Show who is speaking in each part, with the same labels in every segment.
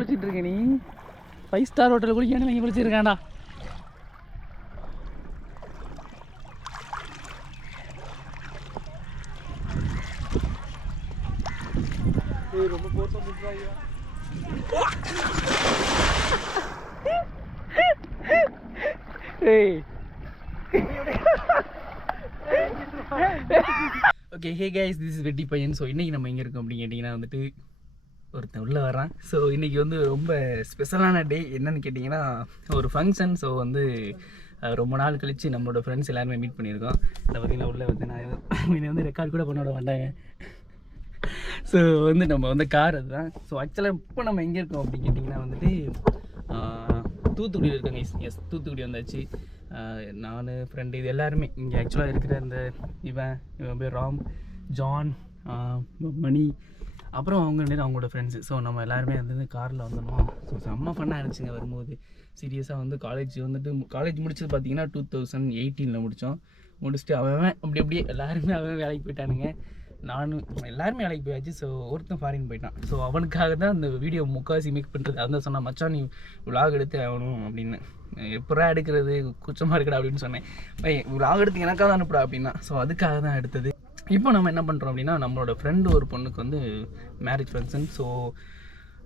Speaker 1: குளிச்சுட்டு இருக்க நீ? ஃபைவ் ஸ்டார் ஹோட்டல் குளிக்கணும் நீங்க குளிச்சிருக்காண்டா
Speaker 2: ரொம்ப
Speaker 1: ஏய். Okay hey guys this is Vetti Paiyan so இன்றைக்கி நம்ம எங்கே இருக்கோம் அப்படின்னு கேட்டிங்கன்னா வந்துட்டு ஒருத்தன் உள்ளே வரான் ஸோ இன்றைக்கி வந்து ரொம்ப ஸ்பெஷலான டே என்னன்னு கேட்டிங்கன்னா ஒரு ஃபங்க்ஷன் ஸோ வந்து ரொம்ப நாள் கழித்து நம்மளோட ஃப்ரெண்ட்ஸ் எல்லாருமே மீட் பண்ணியிருக்கோம். அதை பார்த்திங்கன்னா உள்ளே வந்து நான் என்னை வந்து ரெக்கார்ட் கூட பண்ண விட மாட்டாங்க ஸோ வந்து நம்ம வந்து கார் அதுதான். ஸோ ஆக்சுவலாக இப்போ நம்ம எங்கே இருக்கோம் அப்படின்னு கேட்டிங்கன்னா வந்துட்டு தூத்துக்குடியில் இருக்காங்க எஸ் தூத்துக்குடி வந்தாச்சு. நான் ஃப்ரெண்டு இது எல்லாருமே. இங்கே ஆக்சுவலாக இருக்கிற இந்த இவன் இவன் பேர் ராம் ஜான் மணி அப்புறம் அவங்க ரெண்டு அவங்களோட ஃப்ரெண்ட்ஸு ஸோ நம்ம எல்லாருமே வந்து காரில் வந்தோம்? ஸோ செம்ம ஃபன்னாக இருந்துச்சுங்க வரும்போது. சீரியஸாக வந்து காலேஜ் வந்துட்டு காலேஜ் முடிச்சது பார்த்தீங்கன்னா டூ தௌசண்ட் எயிட்டீனில் முடித்தோம் முடிச்சுட்டு அவன் அப்படி அப்படியே எல்லாருமே அவன் வேலைக்கு போயிட்டானுங்க. நானும் எல்லாருமே வேலைக்கு போயாச்சு. ஸோ ஒருத்தன் ஃபாரின் போயிட்டான். ஸோ அவனுக்காக தான் அந்த வீடியோ முக்காசி மேக் பண்ணுறது அதான் சொன்னான் மச்சான் நீ விலாக் எடுத்து ஆகணும் அப்படின்னு. எப்படா எடுக்கிறது? கூச்சமாக இருக்கடா அப்படின்னு சொன்னேன். விலாக் எடுத்து எனக்காக தான் அனுப்புடா அப்படின்னா. ஸோ அதுக்காக தான் எடுத்தது. இப்போ நம்ம என்ன பண்ணுறோம் அப்படின்னா நம்மளோட ஃப்ரெண்டு ஒரு பொண்ணுக்கு வந்து மேரேஜ் ஃபங்க்ஷன் ஸோ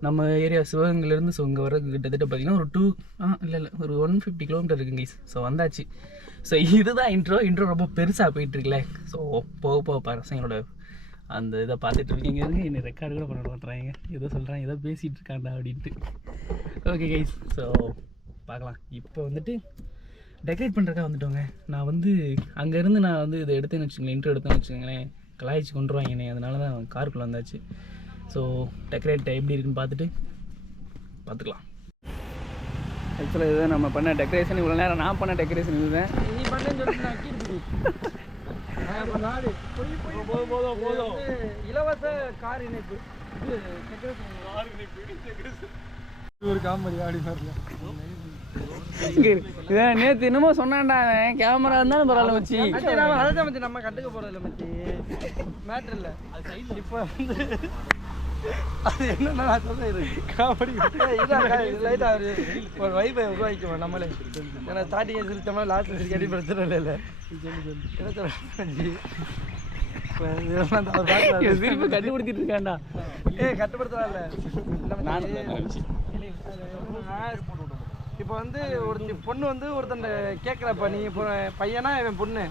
Speaker 1: நம்ம ஏரியா சிவகங்கையிலேருந்து ஸோ இங்கே வர கிட்டத்தட்ட பார்த்தீங்கன்னா ஒரு டூ ஆ இல்லை இல்லை ஒரு ஒன் ஃபிஃப்டி கிலோமீட்டர் இருக்குங்க கைஸ் ஸோ வந்தாச்சு. ஸோ இதுதான் இன்ட்ரோ இன்ட்ரோ ரொம்ப பெருசாக போயிட்டுருக்குல்ல ஸோ போக போக பசங்களோட அந்த இதை பார்த்துட்டு இருக்கீங்க. என்னை ரெக்கார்டு கூட பண்ண மாட்டேறாங்க ஏதோ சொல்கிறாங்க ஏதோ பேசிகிட்டு இருக்காண்டா அப்படின்ட்டு. ஓகே கைஸ் ஸோ பார்க்கலாம். இப்போ வந்துட்டு டெக்கரேட் பண்ணுறக்கா வந்துட்டோங்க. நான் வந்து அங்கேருந்து நான் வந்து இதை எடுத்தேன்னு வச்சுக்கோங்களேன் இன்ட்ரோ எடுத்தேன்னு வச்சுக்கோங்களேன். கலாய்ச்சி கொண்டு வாங்க அதனால தான் காருக்குள்ளே வந்தாச்சு. ஸோ டெக்கரேட் எப்படி இருக்குன்னு பார்த்துட்டு பார்த்துக்கலாம். ஆக்சுவலாக இதுதான் நம்ம பண்ண டெக்கரேஷன் இவ்வளோ நேரம் நான் பண்ண டெக்கரேஷன் இதுதான்
Speaker 2: இலவச கார் இணைப்பு. இது கார் இணைப்பு ஒரு காமெடி ஆடி
Speaker 1: இதான் நேற்று என்னமோ சொன்னான்டா அவன். கேமரா இருந்தாலும் பரவாயில்ல வச்சு
Speaker 2: அதான் மச்சி நம்ம கட்டுக்க போறது இல்லை. மச்சி மேட்ரு இல்லை இப்போ வந்து அது என்னன்னா நான் சொல்றேன் காமெடி லைட்டா ஒரு வைப்பை உருவாக்கிக்குவோம் நம்மளே. ஏன்னா ஸ்டார்டிங் சிரிச்சோம்னா லாஸ்ட் சிரிக்காட்டி பிரச்சனை இல்லை இல்லை. என்ன சொல்றேன்
Speaker 1: கண்டுபிடிச்சிட்டு இருக்கான்டா.
Speaker 2: ஏய் கட்டுப்படுத்தலாம் இல்லை
Speaker 1: தான்.
Speaker 2: இப்போ வந்து ஒரு பொண்ணு வந்து ஒருத்தன் கேட்குறப்ப நீ இப்போ பையனா இவன் பொண்ணு?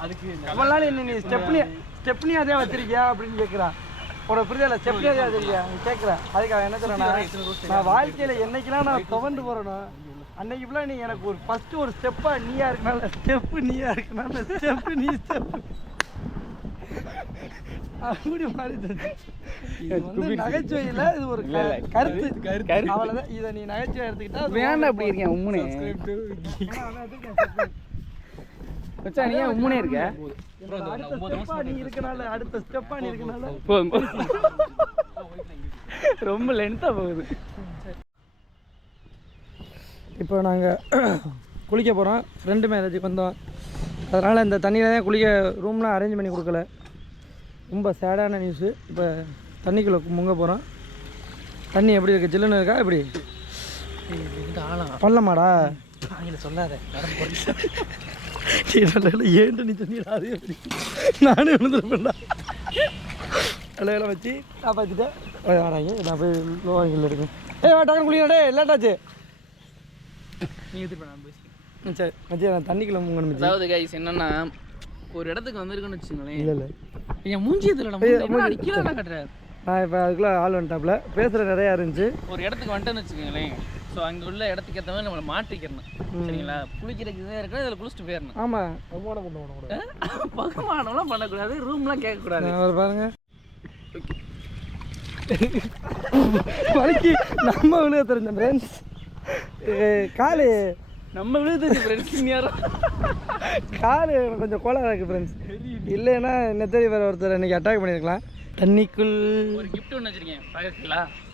Speaker 2: இவ்வளோ நாள் என்ன நீ ஸ்டெப்னி ஸ்டெப்னி அதே வச்சிருக்கியா அப்படின்னு கேட்குறா உனக்கு புரியல ஸ்டெப்னி அதே வச்சிருக்கியா? நீ கேட்குறா அதுக்கு அவன் என்ன சொல்றானா நான் வாழ்க்கையில் என்னைக்கெல்லாம் நான் துவண்டு போகிறேனோ அன்னைக்கு ஃபுல்லாக நீ எனக்கு ஒரு ஃபஸ்ட்டு ஒரு ஸ்டெப்பாக நீயா இருக்கனால ஸ்டெப்பு நீயா இருக்கனால ஸ்டெப்பு நீ ஸ்டெப்பு அப்படி மாறிடுச்சு இது வந்து நகைச்சுவை இல்ல இது ஒரு கருத்து.
Speaker 1: கருத்து.
Speaker 2: அவ்வளவுதான். இதை நீ நகைச்சுவை எடுத்துக்கிட்டா
Speaker 1: வேண்டாம் அப்படி இருக்கேன் உம்முனே. வச்சா நீ ஏன் உம்முனே இருக்க?
Speaker 2: அடுத்த ஸ்டெப்பா நீ இருக்கனால அடுத்த ஸ்டெப்பா நீ இருக்கனால.
Speaker 1: ரொம்ப லென்த்தாக போகுது.
Speaker 2: இப்போ நாங்கள் குளிக்க போகிறோம் ஃப்ரெண்டு மேரேஜுக்கு வந்தோம் அதனால் இந்த தண்ணியில் தான் குளிக்க ரூம்லாம் அரேஞ்ச் பண்ணி கொடுக்கல. ரொம்ப சேடான நியூஸு இப்போ தண்ணிக்குள்ளே முங்க போகிறோம் தண்ணி எப்படி இருக்குது ஜில்லுன்னு இருக்கா? எப்படி? பள்ளமாடா. சொல்லாத ஏன்ட்டு நீ தண்ணி அது எப்படி நானே விழுந்துருப்பேன்டா. இலையில வச்சு காப்பாற்றிட்டேன் வராங்க நான் போய் லோவாங்கில் இருக்கேன். ஏய் வா டக்குனு குளிக்கடே லேட்டாச்சு
Speaker 1: நீ எடுத்துட்டு நான்
Speaker 2: சரி. மச்சி நான் தண்ணிக்குள்ள முங்கணும்
Speaker 1: அதாவது கைஸ் என்னன்னா ஒரு இடத்துக்கு வந்திருக்குன்னு வச்சுங்களேன்
Speaker 2: இல்லை இல்லை.
Speaker 1: என் மூஞ்சி கீழே கட்டுறாரு
Speaker 2: நான் இப்போ அதுக்குள்ளே ஆள் வந்துட்டாப்புல. பேசுகிற நிறையா இருந்துச்சு.
Speaker 1: ஒரு இடத்துக்கு வந்துட்டேன்னு வச்சுக்கோங்களேன். ஸோ அங்கே உள்ள இடத்துக்கு ஏற்ற மாதிரி நம்மளை மாற்றிக்கிறணும் சரிங்களா? குளிக்கிறதுக்கு இருக்கணும் இதில் குளிச்சுட்டு போயிடணும்.
Speaker 2: ஆமாம் ரொம்ப பண்ண
Speaker 1: பகுமானம்லாம் பண்ணக்கூடாது ரூம்லாம் கேட்கக்கூடாது.
Speaker 2: அவர் பாருங்க. வலிக்கு நம்ம விழுக தெரிஞ்ச ஃப்ரெண்ட்ஸ் காலு.
Speaker 1: நம்ம விழுது ஃப்ரெண்ட்ஸ் யாரும்
Speaker 2: காலு கொஞ்சம் கோளாக இருக்குது ஃப்ரெண்ட்ஸ் இல்லைன்னா என்ன தேடி வேறு ஒருத்தர் இன்னைக்கு அட்டாக் பண்ணியிருக்கலாம் தண்ணிக்குள்.
Speaker 1: ஒரு கிஃப்ட் ஒன்று வச்சிருக்கேன்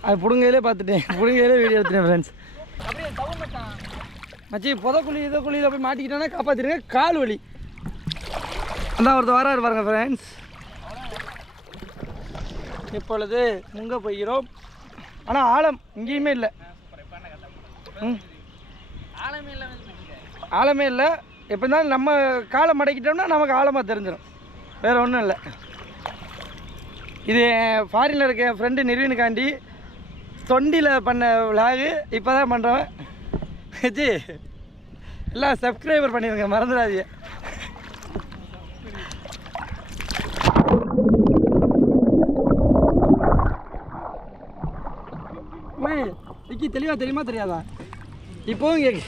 Speaker 2: அது புடுங்கையிலே பார்த்துட்டேன். புடுங்கையிலே வீடியோ எடுத்துட்டேன் ஃப்ரெண்ட்ஸ் மச்சி புதக்குழி இதை குழியில் போய் மாட்டிக்கிட்டோன்னா காப்பாற்றிருங்க கால் வலி. அதான் ஒருத்தர் வராரு பாருங்க ஃப்ரெண்ட்ஸ் இப்பொழுது முங்க போகிறோம். ஆனால் ஆழம் இங்கேயுமே இல்லை.
Speaker 1: ஆழமே இல்லாம
Speaker 2: ஆழமே இல்லை. எப்போ இருந்தாலும் நம்ம காலை மடக்கிட்டோம்னா நமக்கு ஆழமாக தெரிஞ்சிடும் வேறு ஒன்றும் இல்லை. இது ஃபாரினில் இருக்க என் ஃப்ரெண்டு நிறுவனுக்காண்டி தொண்டியில் பண்ண விலாகு இப்போ தான் பண்ணுறவன் ஜி எல்லாம் சப்ஸ்கிரைபர் பண்ணிடுங்க மறந்துடாதீங்க. விக்கி தெளிவாக தெரியுமா தெரியாதா? இப்போவும் கேக்கு.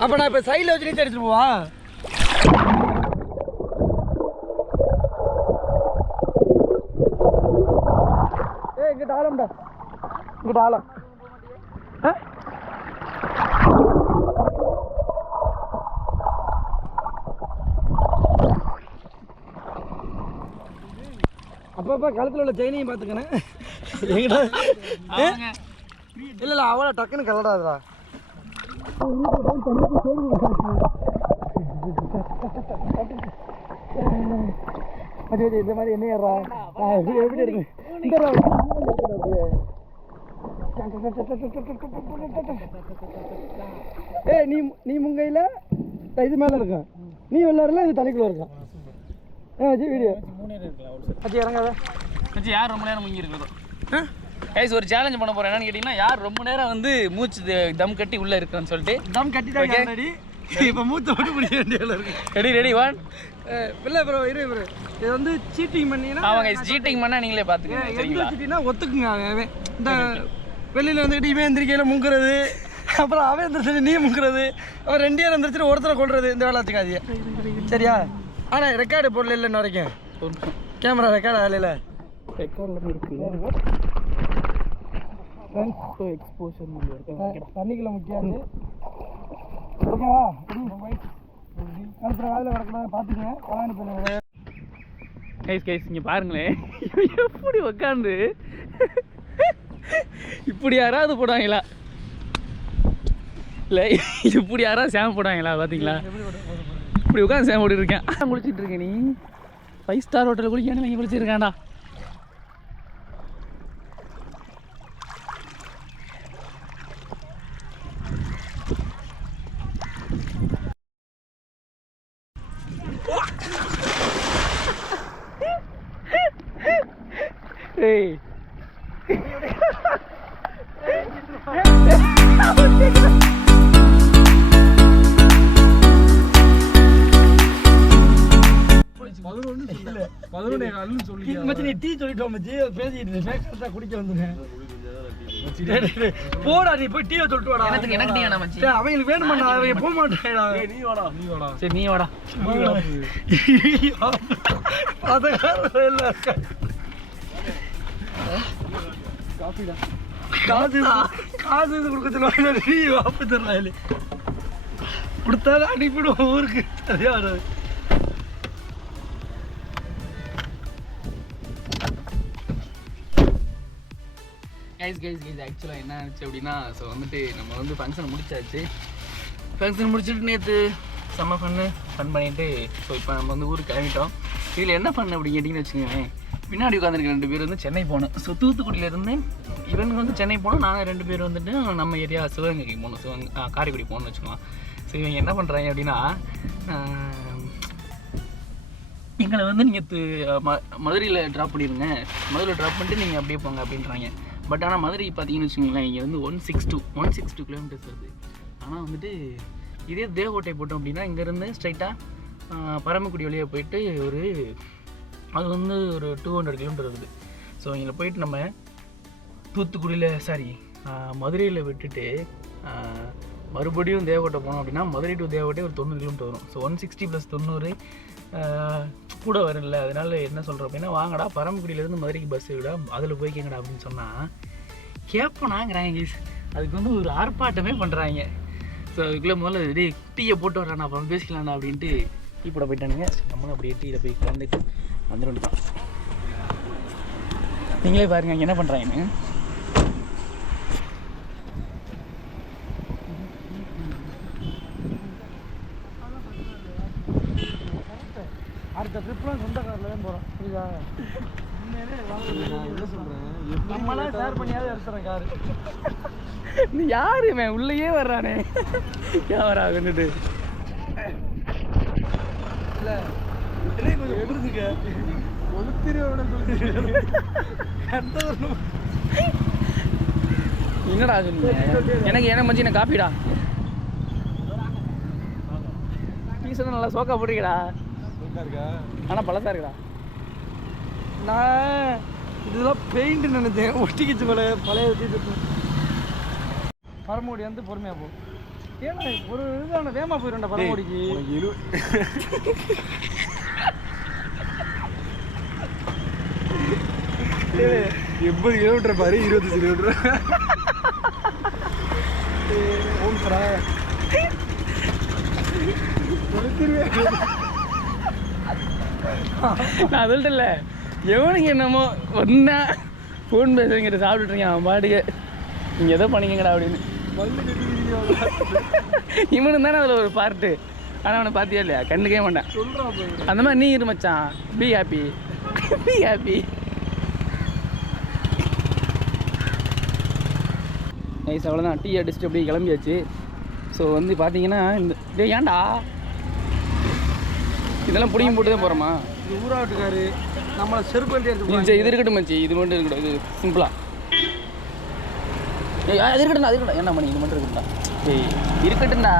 Speaker 2: அப்போ நான் இப்போ சைடில் வச்சு நீச்சல் அடிச்சுட்டு போவா? ஏ இங்கிட்ட ஆழம்டா இங்கிட்ட ஆழம் ஆ? அப்பப்போ கழுத்தில் உள்ள செயினையும் பார்த்துக்கணும் எங்கிட்ட இல்லை இல்லை அவ்வளோ டக்குன்னு கலடாதுடா. அது இந்த மாதிரி என்ன ஏறா எப்படி இருக்கு ஏய் நீ நீ முங்கையில் இது மேலே இருக்கும் நீ வெள்ளாரில் இது தனிக்குள்ள இருக்கும் ஆ வச்சு வீடியோ வச்சு இறங்காத.
Speaker 1: வச்சு யார் ரொம்ப நேரம் முங்கி இருக்கிறதோ கைஸ் ஒரு சேலஞ்ச் பண்ண போறேன். என்னன்னு கேட்டிங்கன்னா யார் ரொம்ப நேரம் வந்து மூச்சு தம் கட்டி உள்ள இருக்குன்னு சொல்லிட்டு.
Speaker 2: தம் கட்டிட்டாங்க ஆல்ரெடி இப்போ மூத்த மட்டும் பிடிக்க வேண்டியதில் இருக்கு.
Speaker 1: ரெடி ரெடி ஒன்
Speaker 2: இல்லை ப்ரோ இரு ப்ரோ இது வந்து சீட்டிங் பண்ணீங்கன்னா
Speaker 1: அவங்க சீட்டிங் பண்ணா நீங்களே பாத்துக்கங்க
Speaker 2: எந்த
Speaker 1: சரிங்களா?
Speaker 2: வச்சுட்டீங்கன்னா ஒத்துக்குங்க அவன். இந்த வெளியில் வந்துக்கிட்டு இவன் எந்திரிக்கையில் முங்குறது அப்புறம் அவன் எந்திரிச்சு நீ முங்குறது அவன் ரெண்டு பேர் எந்திரிச்சிட்டு ஒருத்தரை கொள்றது இந்த வேலை வச்சுக்காதீங்க. சரியா? ஆனால் ரெக்கார்டு போடல இல்லை இன்ன வரைக்கும் கேமரா ரெக்கார்டு ஆகல தண்ணிக்குள்ள முக்கியாது. ஓகேவா? கழுப்புற வேலையில் வரக்கூடாது பார்த்துக்கங்க கல்யாணம் பண்ணுங்க
Speaker 1: கைஸ் கைஸ் இங்க பாருங்களேன் எப்படி உட்காந்து இப்படி யாராவது போடுவாங்களா? இல்லை இப்படி யாராவது சேம போடுவாங்களா பார்த்தீங்களா இப்படி உட்காந்து சேம போட்டு இருக்கேன். ஆ, குளிச்சிட்டு இருக்க நீ. ஃபைவ் ஸ்டார் ஹோட்டலில் குளிக்கானு இங்கே குளிச்சிருக்காண்டா ஏய்
Speaker 2: மச்சி நீ டீ சொல்லிட்டோம் மச்சி பேசிட்டு மேக்கப் குடிக்க வந்துங்க போடா நீ போய் டீயை சொல்லிட்டு வாடா.
Speaker 1: எனக்கு எனக்கு டீ வேணாம் மச்சி.
Speaker 2: அவங்களுக்கு வேணுமாடா அவங்க போக மாட்டேடா
Speaker 1: சரி நீ வாடா.
Speaker 2: காசு காசு இது கொடுக்க சொல்லுவாங்க நீ வாப்பு தர்றாரு கொடுத்தாலும் ஊருக்கு. சரியா வராது
Speaker 1: கைஸ் கைஸ் கைஸ் ஆக்சுவலாக என்ன ஆச்சு அப்படின்னா ஸோ வந்துட்டு நம்ம வந்து ஃபங்க்ஷனை முடிச்சாச்சு. ஃபங்க்ஷன் முடிச்சுட்டு நேற்று செம்ம ஃபன்னு ஃபன் பண்ணிட்டு ஸோ இப்போ நம்ம வந்து ஊருக்கு கிளம்பிட்டோம். இதில் என்ன ஃபன் அப்படி கேட்டிங்கன்னு வச்சுக்கோங்க பின்னாடி உட்காந்துருக்க ரெண்டு பேர் வந்து சென்னை போனோம் ஸோ தூத்துக்குடியிலேருந்து இவனுக்கு வந்து சென்னை போகணும். நாங்கள் ரெண்டு பேர் வந்துட்டு நம்ம ஏரியா சிவகங்கைக்கு போகணும். சிவகங்கை காரைக்குடி போகணும்னு வச்சுக்கலாம் ஸோ இவங்க என்ன பண்ணுறாங்க அப்படின்னா எங்களை வந்து நீங்கள் ம மதுரையில் ட்ராப் பண்ணிடுங்க மதுரையில் ட்ராப் பண்ணிட்டு நீங்கள் அப்படியே போங்க அப்படின்றாங்க. பட் ஆனால் மதுரை பார்த்தீங்கன்னு வச்சுக்கோங்களேன் இங்கே வந்து one six two one six two kilometres வருது. ஆனால் வந்துட்டு இதே தேவகோட்டை போட்டோம் அப்படின்னா இங்கேருந்து ஸ்ட்ரைட்டாக பரமக்குடி வழியாக போயிட்டு ஒரு அது வந்து ஒரு டூ ஹண்ட்ரட் கிலோமீட்டர் இருக்குது. ஸோ இங்கே போயிட்டு நம்ம தூத்துக்குடியில் சாரி மதுரையில் விட்டுட்டு மறுபடியும் தேவகோட்டை போனோம் அப்படின்னா மதுரை டு தேவகோட்டை ஒரு தொண்ணூறு கிலோமீட்டர் வரும். ஸோ ஒன் சிக்ஸ்டி ப்ளஸ் தொண்ணூறு கூட வரும்ல. அதனால என்ன சொல்கிறோம் அப்படின்னா வாங்கடா பரமக்குடியிலேருந்து மதுரைக்கு பஸ் விட அதில் போய்க்கங்கடா அப்படின்னு சொன்னால் கேட்போனாங்கிறாங்க இங்கிலீஷ் அதுக்கு வந்து ஒரு ஆர்ப்பாட்டமே பண்ணுறாங்க ஸோ அதுக்குள்ளே முதல்ல இதே டீயை போட்டு வரானா அப்புறம் பேசிக்கலாம்டா அப்படின்ட்டு டீ போட போயிட்டானுங்க. நம்மளும் அப்படியே டீயில் போய் கலந்துட்டு வந்துட வேண்டியதான் நீங்களே பாருங்க இங்க என்ன பண்ணுறாங்கன்னு
Speaker 2: அடுத்த ட்ரிப்லாம் சொந்த காரில் தான் போகிறோம் புரியுதா? நம்மளாம் ஷேர் பண்ணியாவது எடுத்துறேன் காரு
Speaker 1: நீ யாரு இவன்? உள்ளேயே வர்றானே. ஏன் வரா கொண்டுட்டு
Speaker 2: இல்ல. எடுத்துக்க. கொளுத்திருவேன்
Speaker 1: என்னடா சொன்னீங்க எனக்கு என்ன மச்சி நான் காப்பிடா? பீஸ் நல்லா சோக்கா போடுறீங்கடா ஆனால் பழசா இருக்குடா.
Speaker 2: நான் இதெல்லாம் பெயிண்ட் நினைச்சேன் ஒட்டிக்கிச்சு போல பழைய பரமோடி வந்து பொறுமையா போ. ஏன்னா ஒரு இதான வேமா போயிடும்டா பரமோடிக்கு.
Speaker 3: எண்பது கிலோமீட்டர் பாரு இருபத்தஞ்சு கிலோமீட்டர்
Speaker 2: ஓம்சரா
Speaker 1: நான் சொல்லிட்டு இல்லை எவனுக்கு என்னமோ ஒன்றா ஃபோன் பேசுறீங்க சாப்பிட்டுருக்கீங்க அவன் பாட்டுக்கு. நீங்கள் எதோ பண்ணிக்கங்கடா அப்படின்னு. இவனு தானே அதில் ஒரு பார்ட்டு ஆனால் அவனை பார்த்தியா இல்லையா? கண்டுக்கவே மாட்டான். அந்த மாதிரி நீ இரு மச்சான். Be happy be happy nice அவ்வளோதான் டீ அடிச்சுட்டு அப்படியே கிளம்பியாச்சு. ஸோ வந்து பார்த்தீங்கன்னா இந்த டேய் ஏன்டா? இதெல்லாம் புடியும் போட்டு தான் போகிறோமா
Speaker 2: இது ஊராட்டுக்காரு நம்மளை செருப்பு வண்டி எடுத்து
Speaker 1: இது இருக்கட்டும் மச்சி. இது மட்டும் இருக்கட்டும் இது சிம்பிளா ஏய் அது இருக்கட்டும் அது இருக்கட்டும் என்ன பண்ணி இது மட்டும் இருக்கட்டும்டா. ஏய் இருக்கட்டும்டா.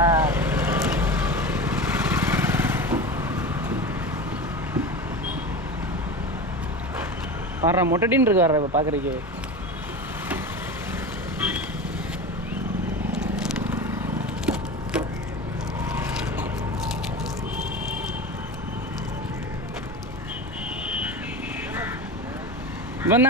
Speaker 1: வர்ற மொட்டடின்னு இருக்கு வர்ற இப்போ பார்க்குறதுக்கு இவன்